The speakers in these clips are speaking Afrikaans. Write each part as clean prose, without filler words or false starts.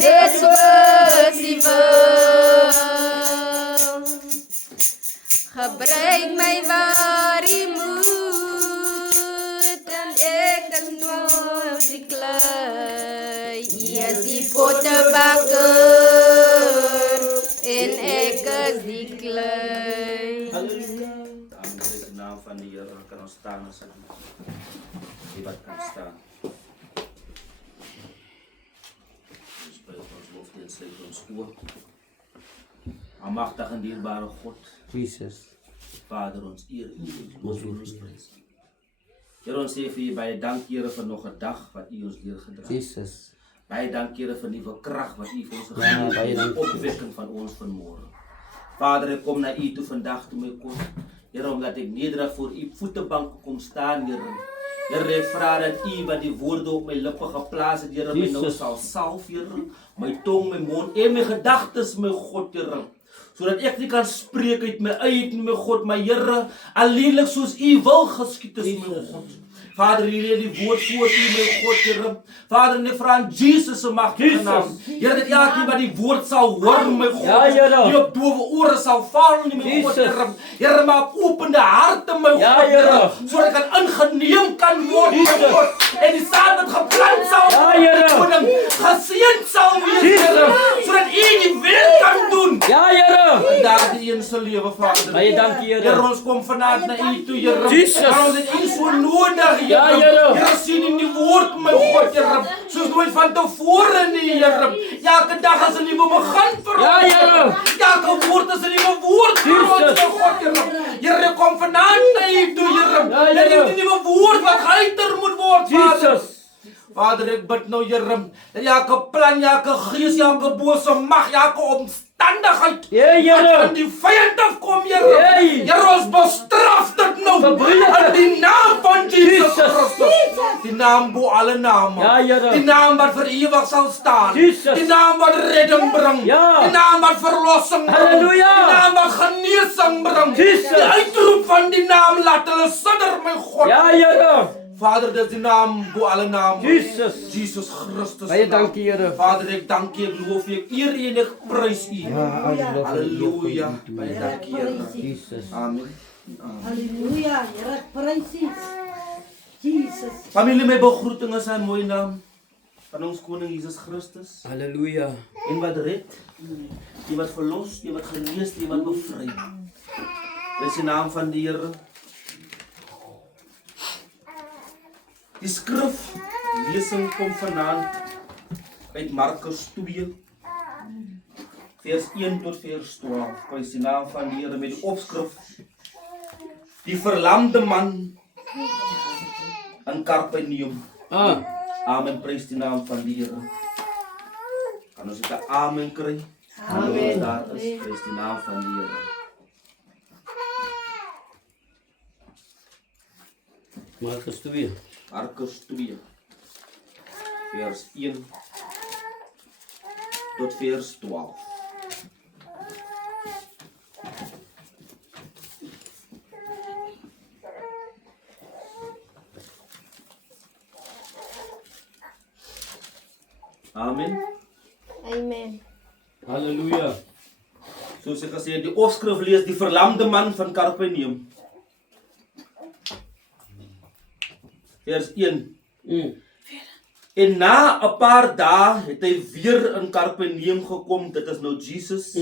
Dis wat U wil. Gebruik my waar U moet, en ek is nooit die klei. U is die pottebakker, en ek is die klei. Halleluja. Amen. In de naam van de Heer kan ons staan als die wat kan staan. Ons spreekt ons lof en sluit ons oor. Almachtig en dierbare God, Jesus. Vader, ons eer U, ons prys. Heer, ons sê vir U baie dank, Here, vir nog 'n dag wat U ons deurgedra het. Jesus. Baie dank, Here, vir nuwe krag wat U vir ons gegee Ja, het, baie die dank. opwekking van ons vanmôre. Vader, ek kom na U toe vandag toe my kom. Here, omdat ek nederig voor U voetebank kom staan, Here. Here, ek vra dat U wat die woorde op my lippe geplaas het, Here, my nou Jesus. sal salf, Here. My tong, my mond en my gedagtes, my God, Here. Sodat ek nie kan spreek uit my uit, my God, my Here, alleenlik soos U wil geskied is, my God. Vader, hier lê die woord voor U, my God, Here. Vader, en ek vra in Jesus se magtige naam. Here, dat elkeen wat die woord sal hoor, my God. Ja, Here. Die op dowe ore sal val nie, my God, Jesus. Here. Here, maar op opende harte, my Ja, God, Here. Here. Sodat ek kan ingeneem kan word, my Jesus. God. En die saad wat geplant sal Ja, word, Here. koning, geseënd sal wees, Jesus. Here. Sodat U die wil kan doen. Ja, Here. En daardie een se lewe, Vader. Baie dankie, Here. Here, ons kom vanaand na U toe, Here. Jesus. Maar ons het U so nodig, Ja, Here. Here, sien in die woord, my God, Here. Soos nooit van tevore nie, Here. Elke dag is 'n nuwe begin vir ons. Ja, Here. Elke woord is 'n nuwe woord vir ons, Jesus. my God, Here. Here, ek kom vanaand na U toe, Here. Ja, Net Here. die nuwe woord wat geuiter moet word, Vader. Jesus. Vader, ek bid nou, Here, dat elke plan, elke gees, elke bose mag, elke omstandigheid Ja, Here. wat van die vyand afkom, Here. Hey. Here, ons bestraf dit nou Verbreek in dit. die naam van Jesus Jesus. Christus. Die naam bo alle name. Ja, Here. Die naam wat vir ewig sal staan. Jesus. Die naam wat redding bring. Ja. Die naam wat verlossing bring. Halleluja. Die naam wat genesing bring. Jesus. Die uitroep van die naam laat hulle sidder, my God. Ja, Here. Vader, dit is die naam bo alle name. Jesus. Jesus Christus. Baie naam. dankie, Here. Vader, ek dank U, ek loof U, ek eer U en ek prys U. Halleluja. Baie dankie, Here. Jesus. Amen. Amen. Halleluja, Here, prys U. Jesus. Familie, my begroeting is aan mooi naam van ons koning Jesus Christus. Halleluja. En wat red, die wat verlos, die wat genees, die wat bevry. Dis die naam van die Here. Die skrif lesing kom vanaand uit Markus 2 vers 1 tot vers 12. Prys die naam van die Here met die opskrif: Die verlamde man in Kapernaum. Amen, prys die naam van die Here. Kan ons dit 'n amen kry? Amen. Daar is, prys die naam van die Here. Markus 2. Markus 2 vers 1 tot vers 12. Amen. Amen. Halleluja. Soos ek gesê het, die opskrif lees die verlamde man van Kapernaum. Vers 1. En na 'n paar dae het hy weer in Kapernaum gekom. Dit is nou Jesus.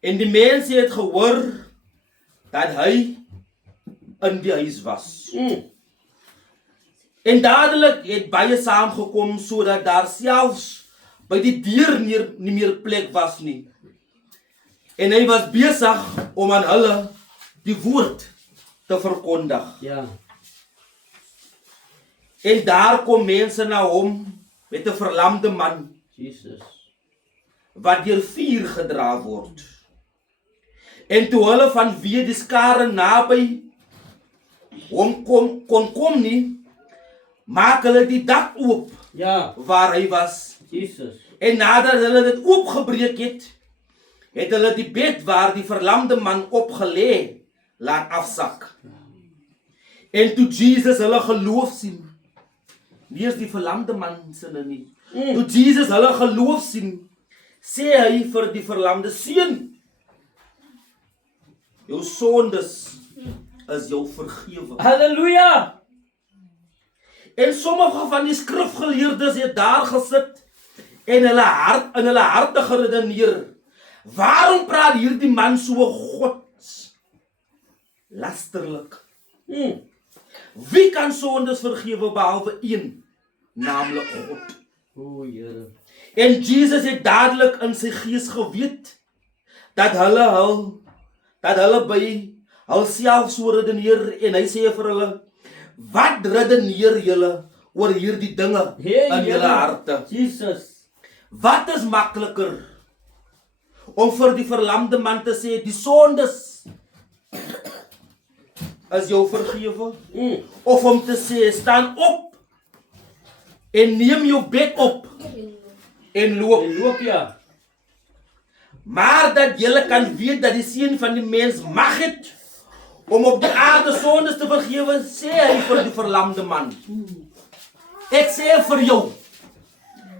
En die mense het gehoor dat hy in die huis was. En dadelik het baie saamgekom sodat daar selfs by die deur nie meer plek was nie. En hy was besig om aan hulle die woord te verkondig. Ja. En daar kom mense na hom met 'n verlamde man Jesus. wat deur vuur gedra word. En toe hulle van wie die skare naby hom kon kom nie, maak hulle die dak oop Ja. waar hy was. Jesus. En nadat hulle dit oopgebreek het hulle die bed waar die verlamde man op gelê laat afsak. En toe Jesus hulle geloof sien, nie is die verlamde man sinne nie, Toe Jesus hulle geloof sien, sê hy vir die verlamde seun, jou sondes is jou vergewe. Halleluja. En sommige van die skrifgeleerdes het daar gesit en in hulle harte geredeneer. Waarom praat hierdie man so godslasterlik? Wie kan sondes vergewe behalwe een, naamlik God? O, Here. En Jesus het dadelik in sy gees geweet dat hulle by hulself so redeneer en hy sê vir hulle, wat redeneer julle oor hierdie dinge in julle harte? Jesus. Wat is makliker om vir die verlamde man te sê, die sondes is jou vergewe? Of om te sê, staan op en neem jou bed op en loop. En loop, ja. Maar dat julle kan weet dat die Seun van die mens mag het om op die aarde sondes te vergewe, sê hy vir die verlamde man. Ek sê vir jou,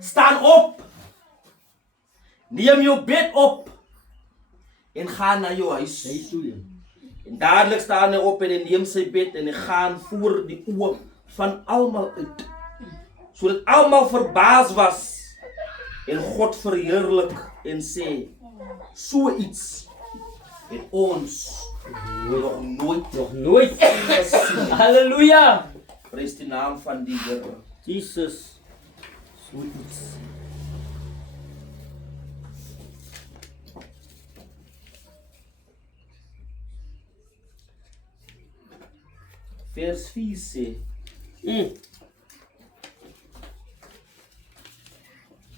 staan op, neem jou bed op en ga na jou huis. En dadelik staan hy op en hy neem sy bed en hy gaan voor die oë van almal uit, sodat almal verbaas was en God verheerlik en sê, so iets het ons nog nooit gesien. Halleluja. Prys die naam van die Here. Jesus. So iets. Vers 4 sê,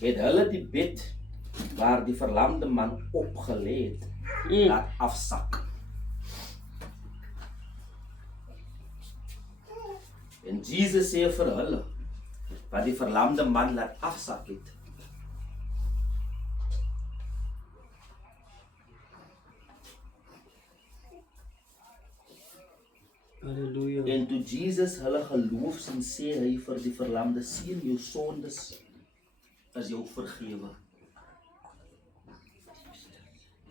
het hulle die bed waar die verlamde man opgelê het, laat afsak. En Jesus sê vir hulle, wat die verlamde man laat afsak het, Halleluja. en toe Jesus hulle geloof sien, sê hy vir die verlamde seun, jou sondes is jou vergewe.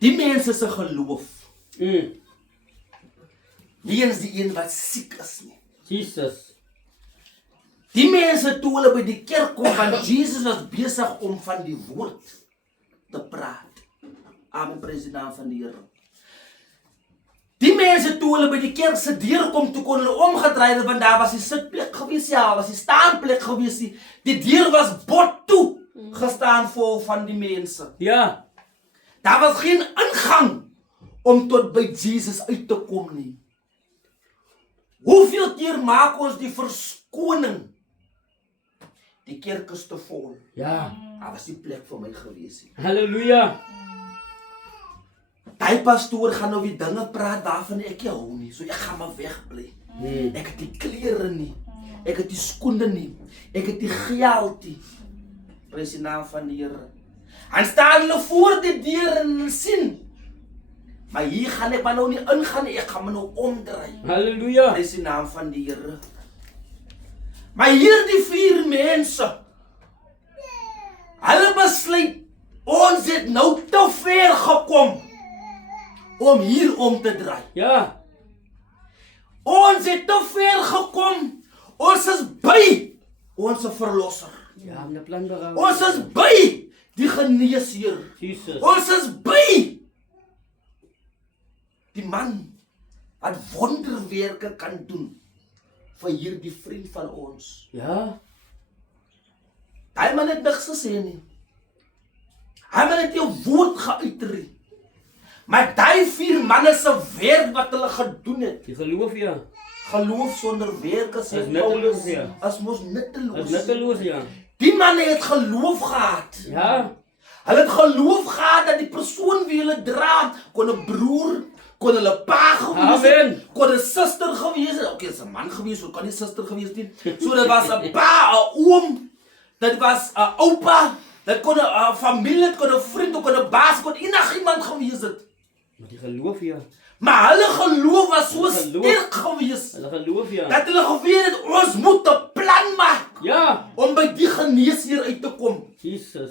Die mense se geloof, nie eens die een wat siek is nie. Jesus. Die mense toe hulle by die kerk kom, want Jesus was besig om van die woord te praat. Amen, prys die naam van die Here. Die mense toe hulle by die kerk se deur kom, toe kon hulle omgedraai het, want daar was die sitplek gewees, ja, was die staanplek gewees. Die deur was bot toe gestaan vol van die mense. Ja. Daar was geen ingang om tot by Jesus uit te kom nie. Hoeveel keer maak ons die verskoning? Die kerk is te vol. Ja. Daar was die plek vir my gewees. Halleluja. Die pastoor gaan nou weer dinge praat waarvan ek nie hou nie. So ek gaan maar wegbly. Ek het die klere nie. Ek het die skoene nie. Ek het die geld nie. Prys die naam van die Here. En staan hulle voor die deur en sien. Maar hier gaan ek maar nou nie ingaan nie. Ek gaan maar nou omdraai. Halleluja. Prys die naam van die Here. Maar hier die 4 mense, hulle besluit, ons het nou te ver gekom om hier om te draai. Ja. Ons het te ver gekom. Ons is by ons verlosser. Ja, met plan berou. Ons is by die geneesheer. Jesus. Ons is by die man wat wonderwerke kan doen vir hierdie vriend van ons. Ja. Hy man het niks gesê nie. Hy man het jou woord geuiter nie. Maar die 4 manne se werk wat hulle gedoen het, Die geloof, ja. geloof sonder werke sê Is nutteloos, ja. as mos nutteloos. Is nutteloos, ja. Die manne het geloof gehad. Ja. Hulle het geloof gehad dat die persoon wie hulle dra, kon 'n broer, kon hulle pa gewees het, Amen. kon 'n suster gewees het. Okay, is 'n man gewees, so kan nie suster gewees nie. So dit was 'n pa, 'n oom, dit was 'n oupa, dit kon 'n familie, dit kon 'n vriend, dit kon 'n baas, kon enigiemand gewees het. Maar die geloof, ja. Maar hulle geloof was so Geloof. sterk gewees Hulle geloof, ja. dat hulle geweet het ons moet 'n plan maak Ja. om by die geneesheer uit te kom. Jesus.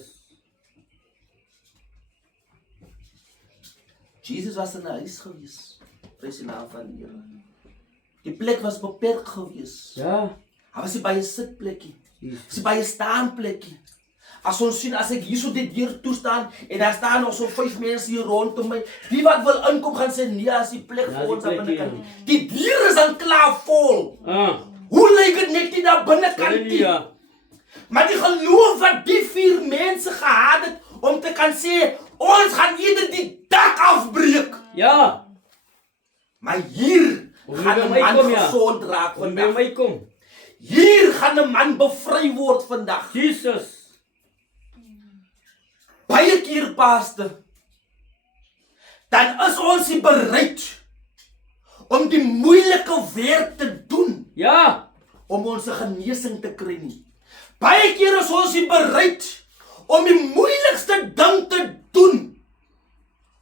Jesus was in 'n huis gewees. Prys die naam van die Here. Die plek was beperk gewees. Ja. Hy was nie by 'n sitplekkie. Jesus. Hy was by 'n staanplekkie. As ons sien, as ek hier so dit deur toe staan en daar staan nog so 5 mense hier rondom my, wie wat wil inkom gaan sê nee, as die plek Ja, vir die ons aan plek binnekant. hier. Die deur is dan klaar vol. Ah. Hoe lyk dit net nie daar binnekant nie? Halleluja. Maar die geloof wat die 4 mense gehad het om te kan sê, ons gaan eerder die dak afbreek. Ja. Maar hier Om gaan by 'n my man kom, ja. gesond raak Kom by vandag. my kom. Hier gaan 'n man bevry word vandag. Jesus. Baie keer, pastor, dan is ons nie bereid om die moeilike werk te doen Ja. om ons genesing te kry nie. Baie keer is ons nie bereid om die moeilikste ding te doen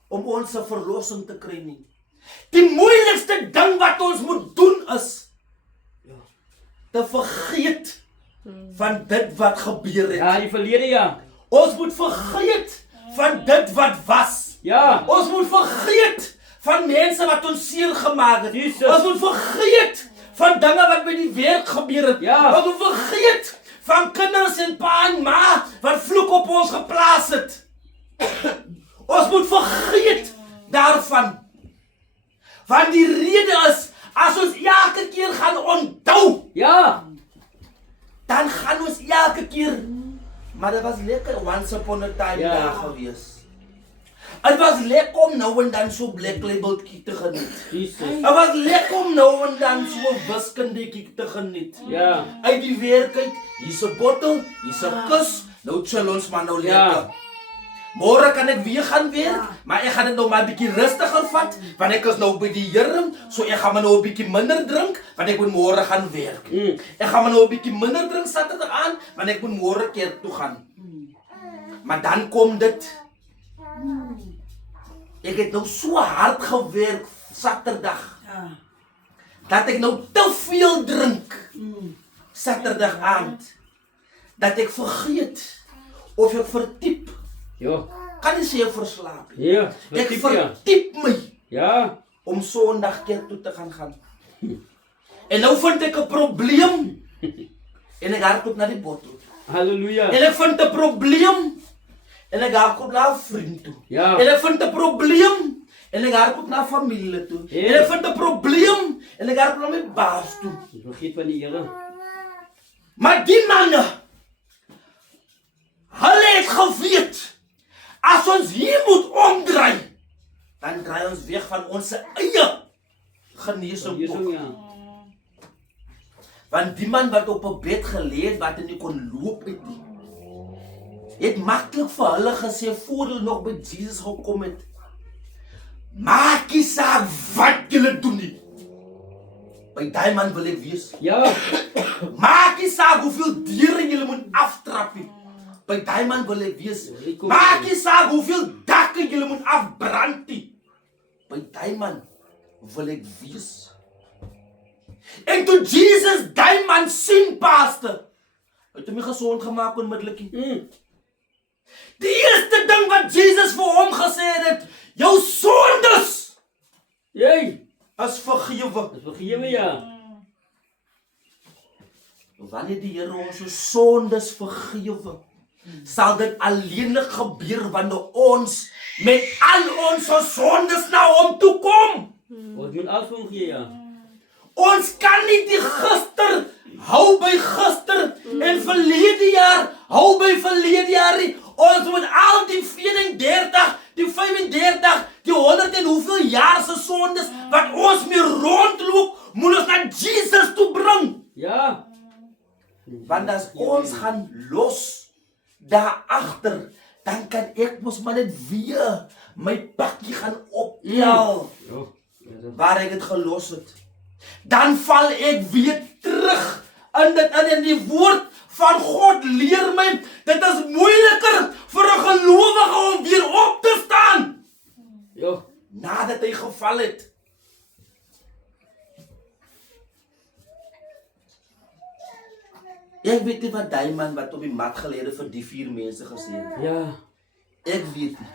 om ons verlossing te kry nie. Die moeilikste ding wat ons moet doen is te vergeet van dit wat gebeur het. Ja, die verlede ja. Ons moet vergeet van dit wat was. Ja. Ons moet vergeet van mense wat ons seer gemaak het. Jesus. Ons moet vergeet van dinge wat by die werk gebeur het. Ja. Ons moet vergeet van kinders en pa en ma wat vloek op ons geplaas het. Ons moet vergeet daarvan. Want die rede is, as ons elke keer gaan onthou, Ja. dan gaan ons elke keer, maar dit was lekker once upon a time Ja. daar gewees. Het was lekker om nou en dan so Black Label te geniet. Jesus. Het was lekker om nou en dan so wiskunde te geniet. Ja. Uit die werk uit, hier's 'n bottel, hier's 'n kus, nou chill ons maar nou lekker. Ja. Môre kan ek weer gaan werk, maar ek gaan dit nou maar 'n bietjie rustiger vat, want ek is nou by die Here, so ek gaan maar nou 'n bietjie minder drink, want ek moet môre gaan werk. Ek gaan maar nou 'n bietjie minder drink Saterdag aan, want ek moet môre kerk toe gaan. Maar dan kom dit. Ek het nou so hard gewerk Saterdag, dat ek nou te veel drink Saterdag aand, dat ek vergeet of ek verdiep. Ja. Kan nie sê ek verslaap nie. Ja. Ek Verdiep ja. verdiep my Ja. om Sondag kerk toe te gaan. En nou vind ek 'n probleem en ek hardloop na die bottel. Halleluja. En ek vind 'n probleem en ek hardloop na 'n vriend toe. Ja. En ek vind 'n probleem en ek hardloop na familie toe. Ja. En ek vind 'n probleem en ek hardloop na my baas toe. Jy vergeet van die Here. Maar die manne, hulle het geweet, as ons hier moet omdraai, dan draai ons weg van ons eie genesing Jesus op. ja. Want die man wat op 'n bed gelê het, wat nie kon loop nie, het maklik vir hulle gesê voor hulle nog by Jesus gekom het, maak nie saak wat julle doen nie. By daai man wil ek wees. Ja. Maak nie saak hoeveel diere julle moet aftrap nie. By daai man wil ek wees. Ek kom Maak nie. nie saak hoeveel dakke julle moet afbrand nie. By daai man wil ek wees. En toe Jesus daai man sien, pastor, het hom nie gesond gemaak onmiddellik nie. Die eerste ding wat Jesus vir hom gesê het, jou sondes Jy. is vergewe. Dis vergewe ja. Wanneer die Here ons sondes vergewe, sal dit alleenlik gebeur wanneer ons met al ons sondes na hom toe kom. Ons moet alles vir hom gee ja. Ons kan nie die gister hou by gister en verlede jaar hou by verlede jaar nie. Ons moet al die 34, die 35, die 100 en hoeveel jaar se sondes wat ons mee rondloop, moet ons na Jesus toe bring. Ja. Want as ons gaan los daar agter, dan kan ek mos maar net weer my pakkie gaan optel Ja. waar ek dit gelos het. Dan val ek weer terug in die woord van God leer my, dit is moeiliker vir 'n gelowige om weer op te staan Ja. nadat hy geval het. Ek weet nie wat die man wat op die mat gelede vir die 4 mense gesê het. Ja. Ek weet nie.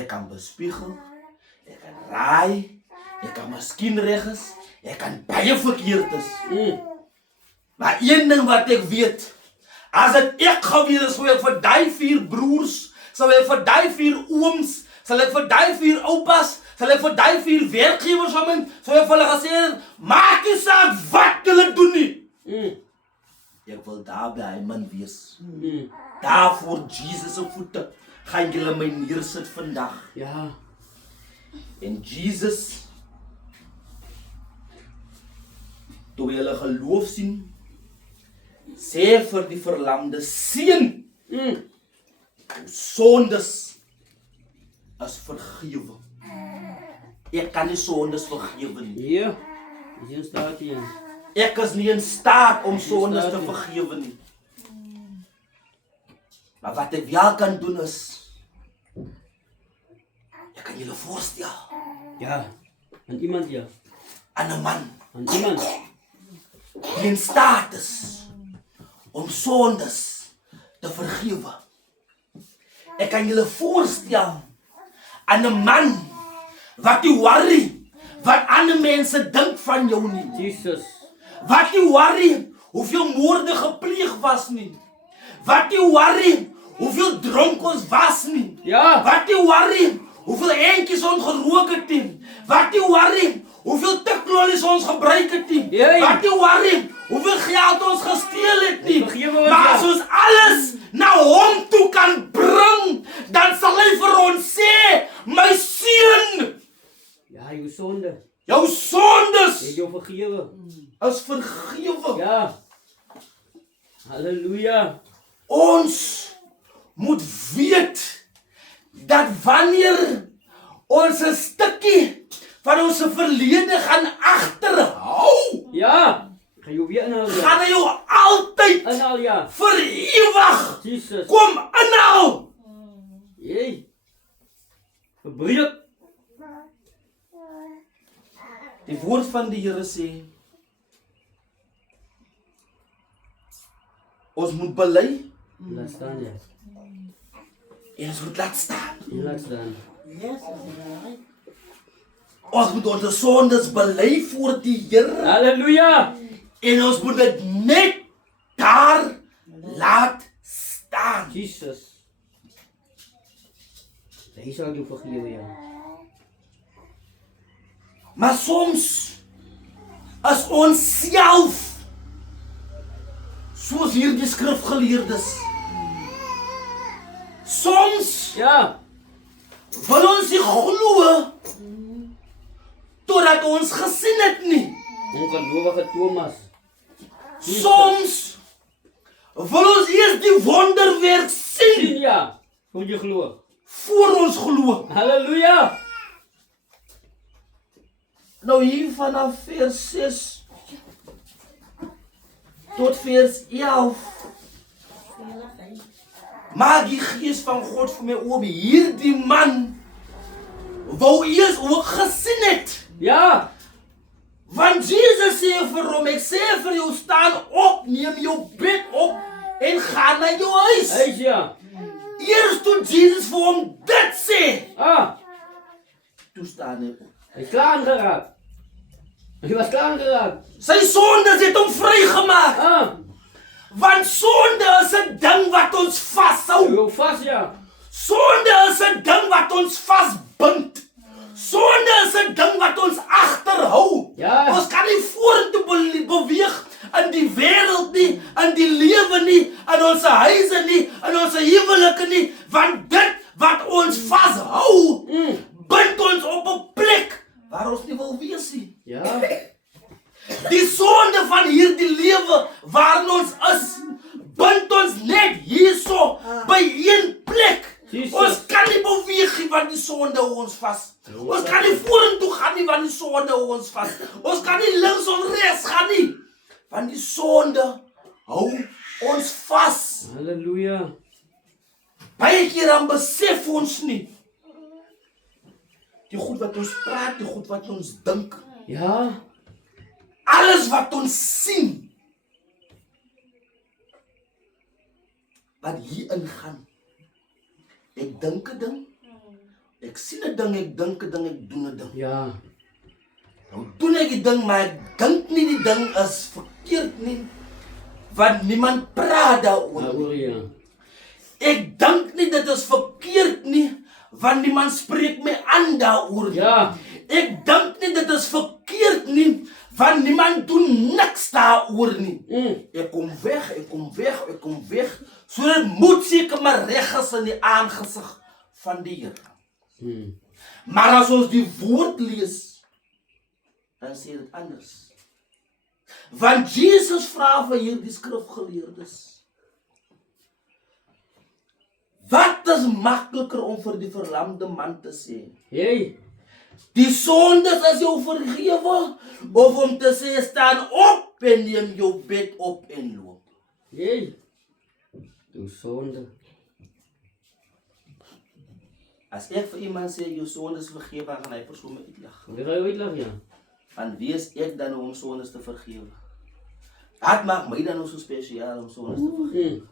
Ek kan bespiegel, ek kan raai, ek kan miskien reg is, ek kan baie verkeerd is. Maar een ding wat ek weet, as dit ek gewees is, sou ek vir die 4 broers, sou ek vir die 4 ooms, sal ek vir die 4 oupas, sal ek vir die 4 werkgewers van my, sou ek vir hulle gesê het, maak nie saak wat hulle doen nie. Ek wil daar by hy man wees. Daar voor Jesus se voete gaan julle my neersit vandag. Ja. En Jesus, toe hulle geloof sien, sê vir die verlamde seun, sondes is vergewe. Ek kan nie sondes vergewe nie. Ja. Hier staat hier. Ek is nie in staat om sondes te vergewe nie. Maar wat ek wel kan doen is, ek kan julle voorstel Ja. Aan iemand ja. aan 'n man Aan iemand. die in staat is om sondes te vergewe. Ek kan julle voorstel aan 'n man wat nie worry wat ander mense dink van jou nie. Jesus. Wat nie worry hoeveel moorde gepleeg was nie. Wat nie worry hoeveel dronk ons was nie. Ja. Wat nie worry hoeveel eentjies ons gerook het nie. Wat nie worry hoeveel tiklollies ons gebruik het nie. Jee. Wat nie worry hoeveel geld ons gesteel het nie. Vergewe ons, Maar ja. as ons alles na hom toe kan bring, dan sal hy vir ons sê, my seun, Ja, jou sonde. jou sondes Het jou vergewe. is vergewe. Ja. Halleluja. Ons moet weet dat wanneer ons 'n stukkie van ons verlede gaan agterhou, Ja. Ga jou weer inhaal. Ja. gaan hy jou altyd Inhaal ja. vir ewig Jesus. kom inhaal. Jee. Verbreek. Die woord van die Here sê, ons moet bely Laat staan ja. en ons moet laat staan. Laat staan. Yes, right. Ons moet ons sondes bely voor die Here Halleluja. en ons moet dit net daar laat staan. Jesus. Hy sal jou vergewe ja. Maar soms as ons self soos hierdie skrifgeleerdes soms Ja. wil ons nie glo totdat ons gesien het nie. Ongelowige Thomas. Soms wil ons eers die wonderwerk sien Sien ja. Kom jy glo. voor ons glo. Halleluja. Nou hier vanaf vers 6 tot vers 11 maak die gees van God vir my oop. Hierdie man wou eers ook gesien het. Ja. Want Jesus sê vir hom, ek sê vir jou, staan op, neem jou bed op en ga na jou huis. Hy ja. Eers toe Jesus vir hom dit sê, Ah. toe staan hy op. Hy is klaar aangeraak. Hy was klaar aangeraak. Sy sondes het hom vrygemaak. Ah. Want sonde is 'n ding wat ons vashou. Jou vas ja. Sonde is 'n ding wat ons vasbind. Sonde is 'n ding wat ons agterhou. Ja. Ons kan nie vorentoe beweeg in die wêreld nie, in die lewe nie, in ons huise nie, in ons huwelike nie, want dit wat ons vashou, bind ons op 'n plek waar ons nie wil wees nie. Ja. Die sonde van hierdie lewe waarin ons is, bind ons net hierso by een plek. Jesus. Ons kan nie beweeg nie want die sonde hou ons vas. Ons kan nie vorentoe gaan nie want die sonde hou ons vas. Ons kan nie links of regs gaan nie want die sonde hou ons vas. Halleluja. Baie keer dan besef ons nie die goed wat ons praat, die goed wat ons dink, Ja. alles wat ons sien wat hier ingaan. Ek dink 'n ding. Ek sien 'n ding, ek dink 'n ding, ek doen 'n ding. Ja. Nou doen ek die ding, maar ek dink nie die ding is verkeerd nie. Want niemand praat daaroor. Daaroor ja. Ek dink nie dit is verkeerd nie, want niemand spreek my aan daaroor. Ja. Ek dink nie dit is verkeerd nie, want niemand doen niks daaroor nie. Ek kom weg, so dit moet seker maar reg is in die aangesig van die Here. Maar as ons die woord lees, dan sê dit anders. Want Jesus vra vir hierdie skrifgeleerdes, wat is makliker om vir die verlamde man te sê? Hey. Die sondes is jou vergewe, of om te sê, staan op en neem jou bed op en loop? Hey. Jou sonde. As ek vir iemand sê, jou sondes vergewe, gaan hy persoon my uitlag. Wie gaan jou uitlag, ja? En wie is ek dan om sondes te vergewe? Dat maak my dan nou so spesiaal om sondes te vergewe.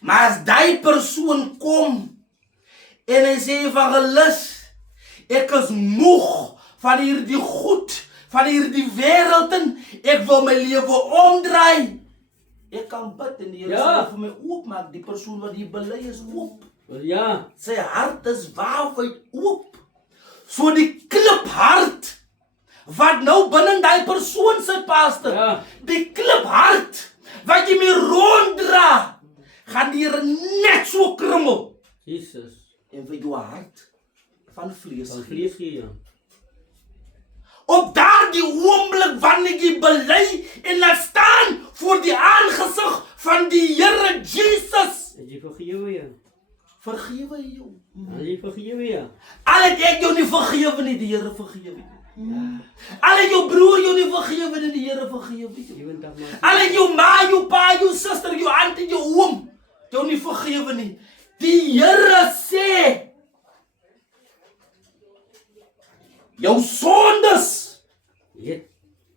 Maar as die persoon kom en hy sê evangelis, ek is moeg van hierdie goed, van hierdie wêreld en ek wil my lewe omdraai. Ek kan bid en die Here sal vir my oopmaak. Die persoon wat hier bely is oop. Ja. Sy hart is waawyd oop. So die kliphart wat nou binne daai persoon sit, pastor. Ja. Die kliphart wat jy mee ronddra, gaan die Here net so krummel. Jesus. En vir jou hart van vlees Van gee. vlees gee, ja. Op daardie oomblik wanneer jy bely en laat staan voor die aangesig van die Here Jesus, Het jy vergewe, ja. vergewe hy jou. Het jy vergewe, ja. Al het ek jou nie vergewe nie, die Here vergewe jou. Al het jou broer jou nie vergewe nie, die Here vergewe jou. 70 maal. Al het jou ma, jou pa, jou suster, jou auntie, jou oom jou nie vergewe nie. Die Here sê, jou sondes Het.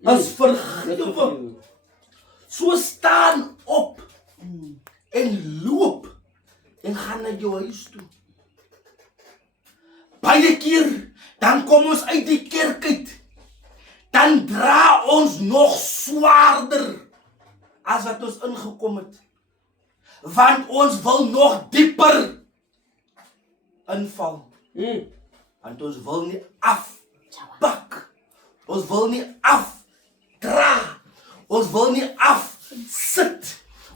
is vergewe. So staan op en loop en gaan na jou huis toe. Baie keer, dan kom ons uit die kerk uit, dan dra ons nog swaarder as wat ons ingekom het. Want ons wil nog dieper inval. Want ons wil nie afbak. Ons wil nie afdra. Ons wil nie afsit.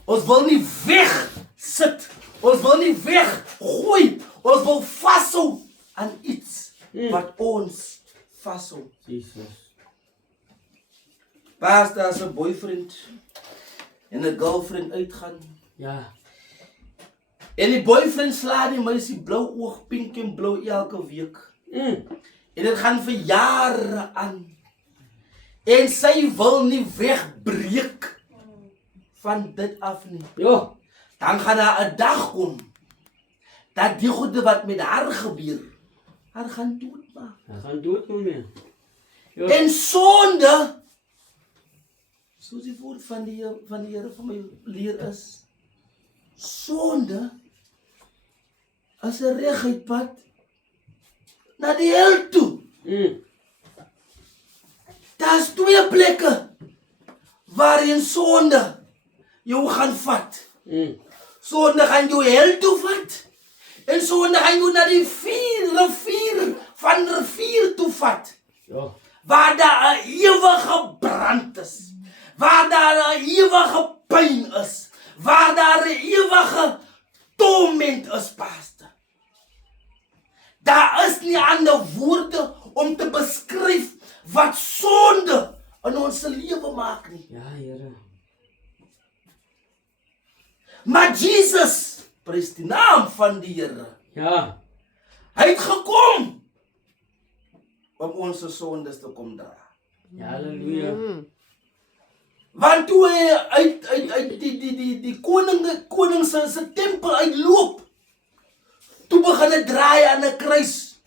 Ons wil nie wegsit. Ons wil nie weggooi. Ons wil vashou aan iets wat ons vashou. Jesus. Pastor, as 'n boyfriend en 'n girlfriend uitgaan, Ja. en die boyfriend sla die meisie blou oog, pink en blou elke week. En dit gaan vir jare aan. En sy wil nie wegbreek van dit af nie. Ja. Dan gaan daar 'n dag kom dat die goede wat met haar gebeur, haar gaan doodmaak. Hij gaat dood nou meer. Ja. En sonde, soos die woord van die Here vir my leer is, sonde is 'n reguit pad na die hel toe. Daar's twee plekke waarin sonde jou gaan vat. Sonde gaan jou hel toe vat. En sonde gaan jou na die rivier van rivier toe vat. Ja. Waar daar 'n ewige brand is. Waar daar 'n ewige pyn is. Waar daar 'n ewige torment is, pastor. Daar is nie ander woorde om te beskryf wat sonde in ons lewe maak nie. Ja, Here. Maar Jesus, prys die naam van die Here. Ja. Hy het gekom om ons sondes te kom dra. Ja, halleluja. Want toe hy uit die koning se tempel uitloop, toe begin hy draai aan 'n kruis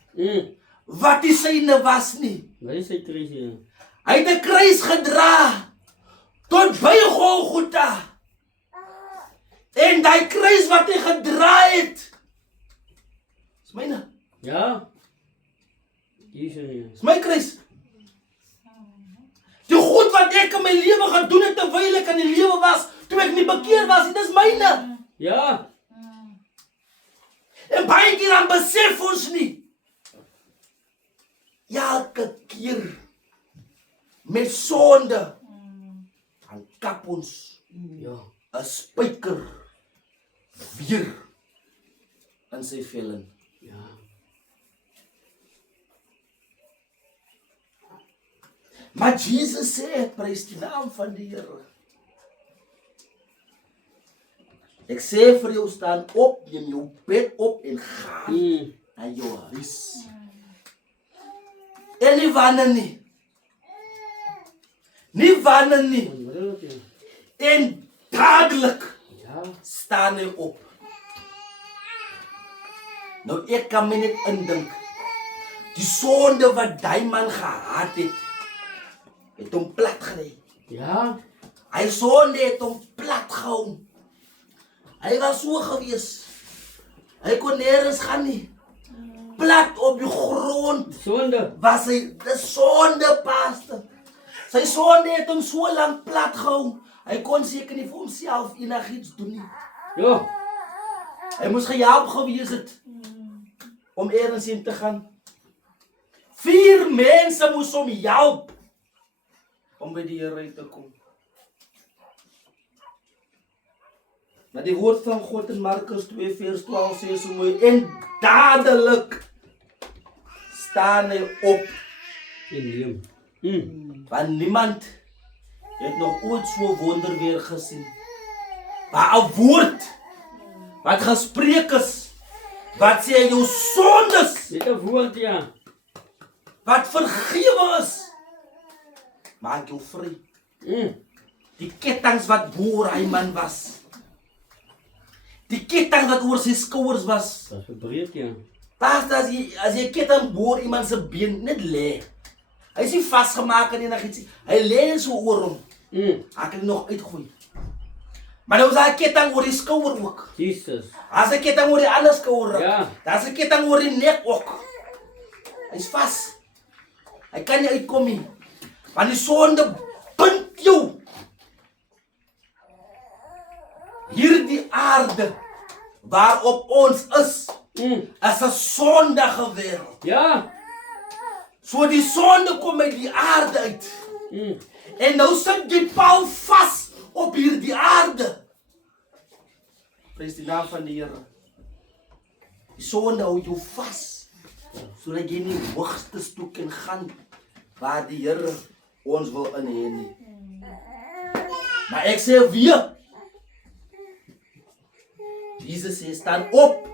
wat nie syne was nie. Wat is hy kruis hier? Hy het 'n kruis gedra tot by Golgotha. En die kruis wat hy gedraai het, is myne. Ja. Jesus nie. Is my kruis. Die goed wat ek in my lewe gedoen het terwyl ek in die lewe was, toe ek nie bekeer was, dit is myne. Ja. En baie keer dan besef ons nie. Elke keer met sonde dan kap ons Ja. 'n spyker weer in sy vel in. Ja. Maar Jesus sê, prys die naam van die Here. Ek sê vir jou, staan op, neem jou bed op en gaan na jou huis. En nie wanneer nie. Nie wanneer nie. Onmiddellik, ja. En dadelik Ja. staan hy op. Nou ek kan my net indink, die sonde wat die man gehad het hom plat gery. Ja. Hy sonde het hom plat gehou. Hy was so gewees. Hy kon nergens gaan nie. Plat op die grond Sonde. was hy, die sonde pastor. Sy sonde het hom so lank plat gehou. Hy kon seker nie vir homself enigiets doen nie. Ja. Hy moes gehelp gewees het om ergens heen te gaan. 4 mense moes hom help om by die Here uit te kom. Maar die woord van God in Markus 2 vers 12 sê so mooi, en dadelik staan hy op. En neem. Want niemand het nog ooit so wonderwerk gesien. Maar 'n woord wat gespreek is, wat sê jou sondes, Net 'n woord, ja. wat vergewe is, maak jou vry. Die kettinge wat boor hy man was. Die ketting wat oor sy skouers was. Dat verbreek, ja. Pas as jy ketting boor iemand se been net lê. Hy is nie vasgemaak in enigiets. Hy lê so oor hom. Hy kan nog uitgooi. Maar nou is hy ketting oor die skouer ook. Jesus. As hy ketting oor die ander skouer. Ja. Dan is hy ketting oor die nek ook. Hy's vas. Hy kan nie uitkom nie. Want die sonde bind jou. Hierdie aarde waarop ons is 'n sondige wêreld. Ja. So die sonde kom uit die aarde uit. En nou sit die Paul vas op hierdie aarde. Prys die naam van die Here. Die sonde hou jou vas, sodat jy nie hoogste toe kan gaan waar die Here ons wil inhê nie. Maar ek sê weer, Jesus sê, staan op.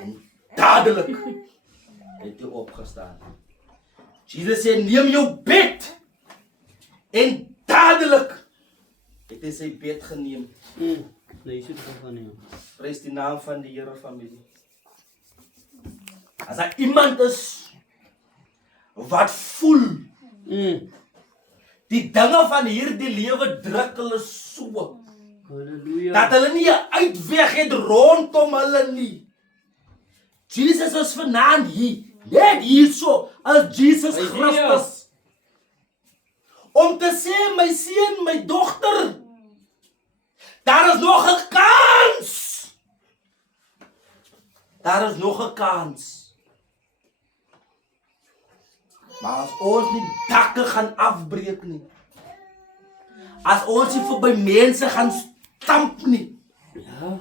En dadelik het hy opgestaan. Jesus sê, neem jou bed. En dadelik het hy sy bed geneem. Nee, so dit gaan nie. Prys die naam van die Here, familie. As daar iemand is wat voel, die dinge van hierdie lewe druk hulle so, Halleluja. dat hulle nie 'n uitweg het rondom hulle nie. Jesus is vanaand hier, net hierso, as Jesus Hy is hier. Christus. Om te sê, my seun, my dogter, daar is nog 'n kans. Daar is nog 'n kans. Maar as ons nie dakke gaan afbreek nie, as ons nie verby mense gaan stamp nie, Ja.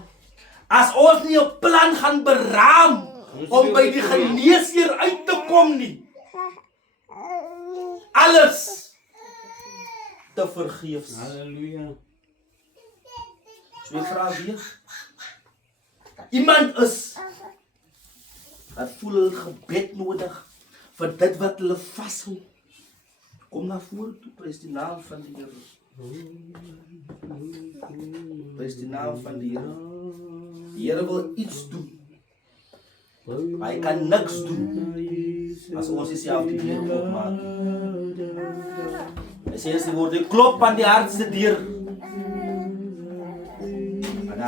as ons nie 'n plan gaan beraam om by die geneesheer uit te kom nie, alles te vergeefs. Halleluja. So ek vra weer, iemand is wat voel hulle gebed nodig vir dit wat hulle vashou. Kom na vore toe, prys die naam van die Here. Prys die naam van die Here. Die Here wil iets doen. Maar hy kan niks doen as ons nie self die deur oopmaak. Hy sê as die woord, klop aan die hart se deur.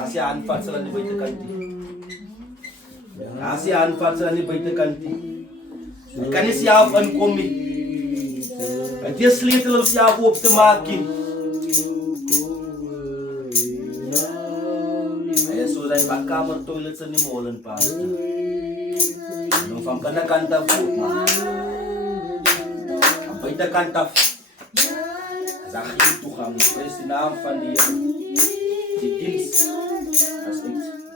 As jy aanvat sal aan die buitekant. As jy aanvat sal aan die buitekant. Jy kan nie self inkom nie. Het jy sleutel om self op te maak nie. Hy is so zijn badkamer toilets in die molen pas. Nou van kant af goed man. Van buitekant af. Zag je toegang, prijs de naam van die dienst. Dat is iets.